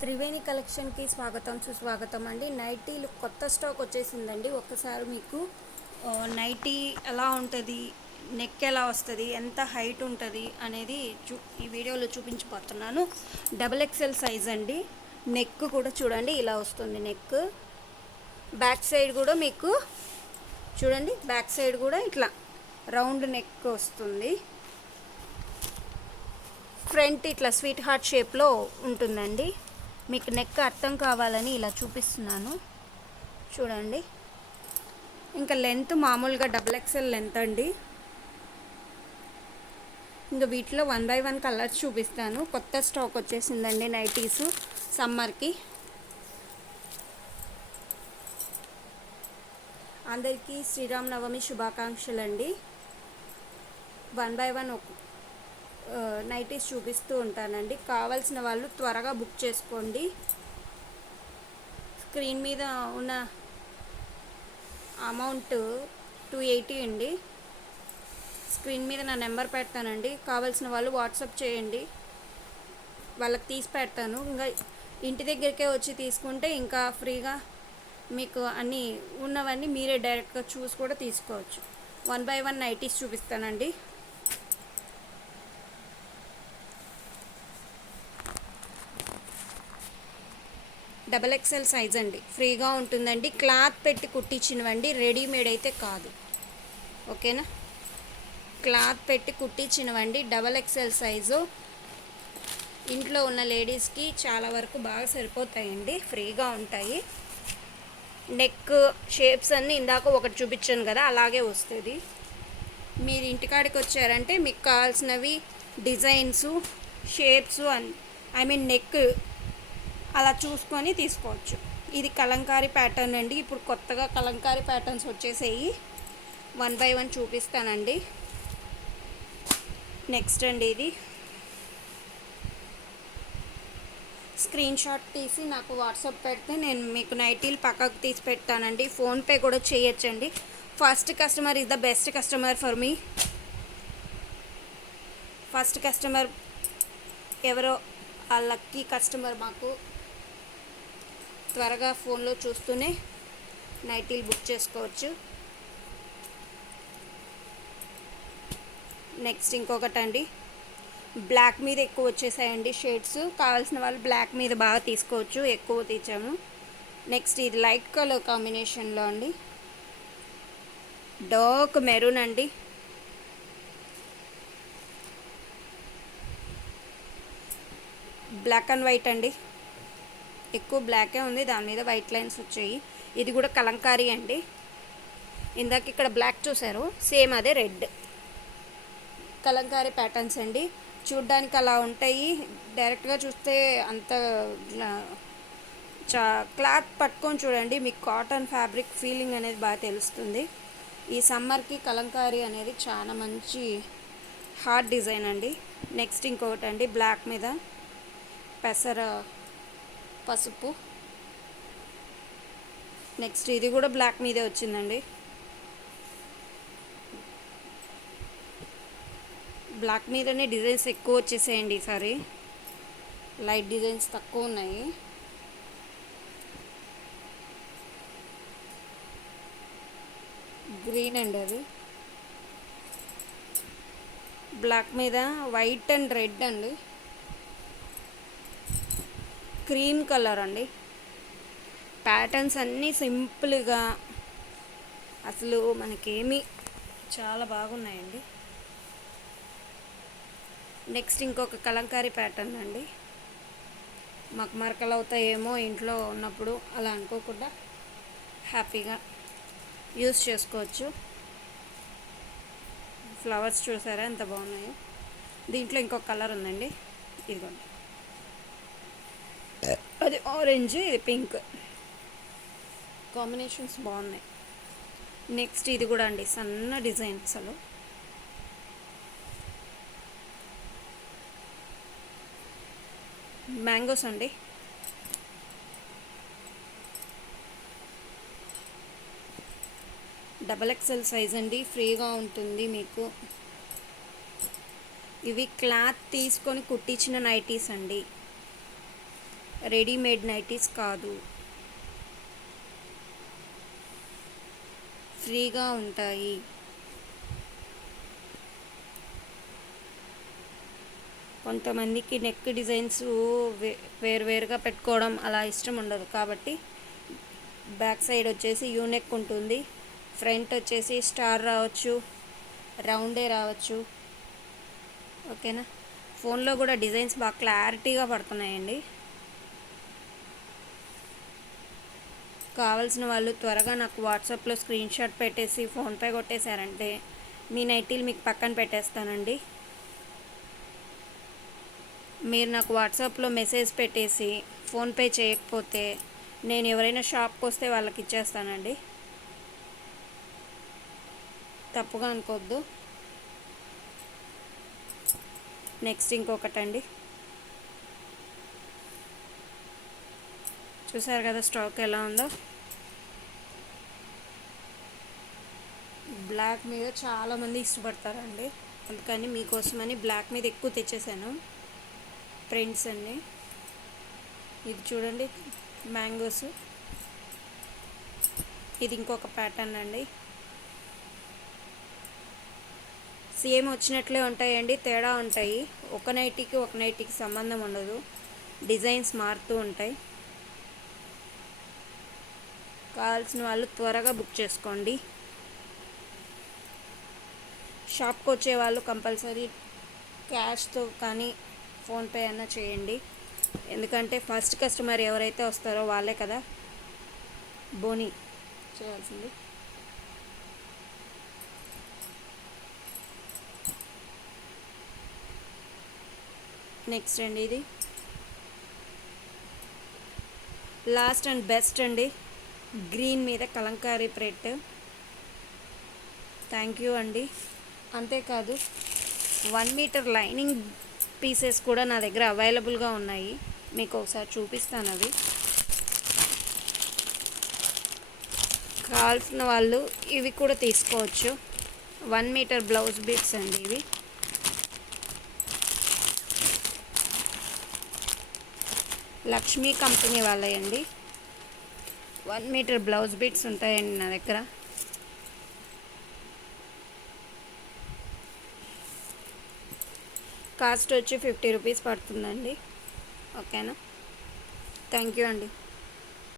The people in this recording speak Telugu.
త్రివేణి కలెక్షన్కి స్వాగతం సుస్వాగతం అండి. నైటీలు కొత్త స్టాక్ వచ్చేసిందండి. ఒక్కసారి మీకు నైటీ ఎలా ఉంటుంది, నెక్ ఎలా వస్తుంది, ఎంత హైట్ ఉంటుంది అనేది ఈ వీడియోలో చూపించబోతున్నాను. డబుల్ ఎక్సెల్ సైజ్ అండి. నెక్ కూడా చూడండి ఇలా వస్తుంది. నెక్ బ్యాక్ సైడ్ కూడా మీకు చూడండి, బ్యాక్ సైడ్ కూడా ఇట్లా రౌండ్ నెక్ వస్తుంది. ఫ్రంట్ ఇట్లా స్వీట్ హార్ట్ షేప్లో ఉంటుందండి. మీకు నెక్ అర్థం కావాలని ఇలా చూపిస్తున్నాను చూడండి. ఇంకా లెంత్ మామూలుగా డబుల్ ఎక్సెల్ లెంత్ అండి. ఇంకా వీటిలో 1 by 1 కలర్స్ చూపిస్తాను. కొత్త స్టాక్ వచ్చేసిందండి నైటీస్ సమ్మర్కి. అందరికీ శ్రీరామనవమి శుభాకాంక్షలు అండి. 1 by 1 నైటీస్ చూపిస్తూ ఉంటానండి. కావాల్సిన వాళ్ళు త్వరగా బుక్ చేసుకోండి. స్క్రీన్ మీద ఉన్న అమౌంట్ 280 అండి. స్క్రీన్ మీద నా నెంబర్ పెడతానండి. కావాల్సిన వాళ్ళు వాట్సాప్ చేయండి, వాళ్ళకి తీసి పెడతాను. ఇంకా ఇంటి దగ్గరికే వచ్చి తీసుకుంటే ఇంకా ఫ్రీగా మీకు అన్నీ ఉన్నవన్నీ మీరే డైరెక్ట్గా చూసి కూడా తీసుకోవచ్చు. 1 by 1 నైటీస్ చూపిస్తానండి. డబల్ ఎక్సెల్ సైజ్ అండి. ఫ్రీగా ఉంటుందండి. క్లాత్ పెట్టి కుట్టించినవండి, రెడీమేడ్ అయితే కాదు. ఓకేనా? క్లాత్ పెట్టి కుట్టించినవండి. డబల్ ఎక్సెల్ సైజు ఇంట్లో ఉన్న లేడీస్కి చాలా వరకు బాగా సరిపోతాయండి. ఫ్రీగా ఉంటాయి. నెక్ షేప్స్ అన్నీ ఇందాక ఒకటి చూపించాను కదా, అలాగే వస్తుంది. మీరు ఇంటికాడికి వచ్చారంటే మీకు కావాల్సినవి డిజైన్సు, షేప్స్ నెక్ అలా చూసుకొని తీసుకోవచ్చు. ఇది కలంకారీ ప్యాటర్న్ అండి. ఇప్పుడు కొత్తగా కలంకారీ ప్యాటర్న్స్ వచ్చేసాయి. 1 by 1 చూపిస్తానండి. నెక్స్ట్ అండి, ఇది స్క్రీన్ షాట్ తీసి నాకు వాట్సాప్ పెడితే నేను మీకు నైటీలు పక్కకు తీసి పెడతానండి. ఫోన్పే కూడా చేయొచ్చండి. First customer is the best customer for me. First customer ఎవరో ఆ లక్కీ కస్టమర్ మాకు త్వరగా ఫోన్లో చూస్తూనే నైటీలు బుక్ చేసుకోవచ్చు. నెక్స్ట్ ఇంకొకటి అండి, బ్లాక్ మీద ఎక్కువ వచ్చేసాయండి షేడ్స్. కావాల్సిన వాళ్ళు బ్లాక్ మీద బాగా తీసుకోవచ్చు, ఎక్కువ తెచ్చాము. నెక్స్ట్ ఇది లైట్ కలర్ కాంబినేషన్లో అండి, డార్క్ మెరూన్ అండి. బ్లాక్ అండ్ వైట్ అండి. ఎక్కువ బ్లాకే ఉంది, దాని మీద వైట్ లైన్స్ వచ్చాయి. ఇది కూడా కలంకారీ అండి. ఇందాక ఇక్కడ బ్లాక్ చూసారు, సేమ్ అదే రెడ్. కలంకారీ ప్యాటర్న్స్ అండి. చూడ్డానికి అలా ఉంటాయి, డైరెక్ట్గా చూస్తే అంత క్లాత్ పట్టుకొని చూడండి, మీకు కాటన్ ఫ్యాబ్రిక్ ఫీలింగ్ అనేది బాగా తెలుస్తుంది. ఈ సమ్మర్కి కలంకారీ అనేది చాలా మంచి హార్డ్ డిజైన్ అండి. నెక్స్ట్ ఇంకొకటి అండి, బ్లాక్ మీద పెసర పసుపు. నెక్స్ట్ ఇది కూడా బ్లాక్ మీదే వచ్చిందండి. బ్లాక్ మీదనే డిజైన్స్ ఎక్కువ వచ్చేసాయండి ఈసారి. లైట్ డిజైన్స్ తక్కువ ఉన్నాయి. గ్రీన్ అండి, అది బ్లాక్ మీద వైట్ అండ్ రెడ్ అండి. క్రీమ్ కలర్ అండి. ప్యాటర్న్స్ అన్నీ సింపుల్గా అసలు మనకేమీ చాలా బాగున్నాయండి. నెక్స్ట్ ఇంకొక కలంకారీ ప్యాటర్న్ అండి. మాకు మరకలు అవుతాయేమో ఇంట్లో ఉన్నప్పుడు, అలా అనుకోకుండా హ్యాపీగా యూస్ చేసుకోవచ్చు. ఫ్లవర్స్ చూసారా ఎంత బాగున్నాయో. దీంట్లో ఇంకొక కలర్ ఉందండి, ఇదిగోండి, అది ఆరెంజ్, ఇది పింక్. కాంబినేషన్స్ బాగున్నాయి. నెక్స్ట్ ఇది కూడా అండి, సన్న డిజైన్, అసలు మ్యాంగోస్ అండి. డబల్ ఎక్సెల్ సైజ్ అండి. ఫ్రీగా ఉంటుంది మీకు. ఇవి క్లాత్ తీసుకొని కుట్టించిన నైటీస్ అండి. రెడీమేడ్ నైటీస్ కాదు, ఫ్రీగా ఉంటాయి. కొంతమందికి నెక్ డిజైన్స్ వేరువేరుగా పెట్టుకోవడం అలా ఇష్టం ఉండదు, కాబట్టి బ్యాక్ సైడ్ వచ్చేసి యూనెక్ ఉంటుంది, ఫ్రంట్ వచ్చేసి స్టార్ రావచ్చు, రౌండే రావచ్చు. ఓకేనా. ఫోన్లో కూడా డిజైన్స్ బాగా క్లారిటీగా పడుతున్నాయండి. కావాల్సిన వాళ్ళు త్వరగా నాకు వాట్సాప్లో స్క్రీన్ షాట్ పెట్టేసి ఫోన్పే కొట్టేశారంటే మీ నైటీలు మీకు పక్కన పెట్టేస్తానండి. మీరు నాకు వాట్సాప్లో మెసేజ్ పెట్టేసి ఫోన్పే చేయకపోతే నేను ఎవరైనా షాప్కి వస్తే వాళ్ళకి ఇచ్చేస్తానండి, తప్పుగా అనుకోవద్దు. నెక్స్ట్ ఇంకొకటండి, చూసారు కదా స్టాక్ ఎలా ఉందో. బ్లాక్ మీద చాలామంది ఇష్టపడతారండి, అందుకని మీకోసమని బ్లాక్ మీద ఎక్కువ తెచ్చేసాను ప్రింట్స్ అన్నీ. ఇది చూడండి మ్యాంగోస్, ఇది ఇంకొక ప్యాటర్న్ అండి. సేమ్ వచ్చినట్లే ఉంటాయండి, తేడా ఉంటాయి. ఒక నైటీకి సంబంధం ఉండదు, డిజైన్స్ మారుతూ ఉంటాయి. కావాల్సిన వాళ్ళు త్వరగా బుక్ చేసుకోండి. షాప్కి వచ్చే వాళ్ళు కంపల్సరీ క్యాష్తో కానీ ఫోన్పే అన్నా చేయండి, ఎందుకంటే ఫస్ట్ కస్టమర్ ఎవరైతే వస్తారో వాళ్ళే కదా బోని చేయాల్సింది. నెక్స్ట్ అండి, ఇది లాస్ట్ అండ్ బెస్ట్ అండి, గ్రీన్ మీద కలంకారీ ప్రింట్. థ్యాంక్ యూ అండి. అంతేకాదు 1 మీటర్ లైనింగ్ పీసెస్ కూడా నా దగ్గర అవైలబుల్గా ఉన్నాయి, మీకు ఒకసారి చూపిస్తాను. అవి కావాల్సిన వాళ్ళు ఇవి కూడా తీసుకోవచ్చు. 1 మీటర్ బ్లౌజ్ బీట్స్ అండి ఇవి. లక్ష్మీ కంపెనీ వాళ్ళయండి. 1 మీటర్ బ్లౌజ్ బీట్స్ ఉంటాయండి నా దగ్గర. కాస్ట్ వచ్చి 50 రూపీస్ పడుతుందండి. ఓకేనా. థ్యాంక్ యూ అండి.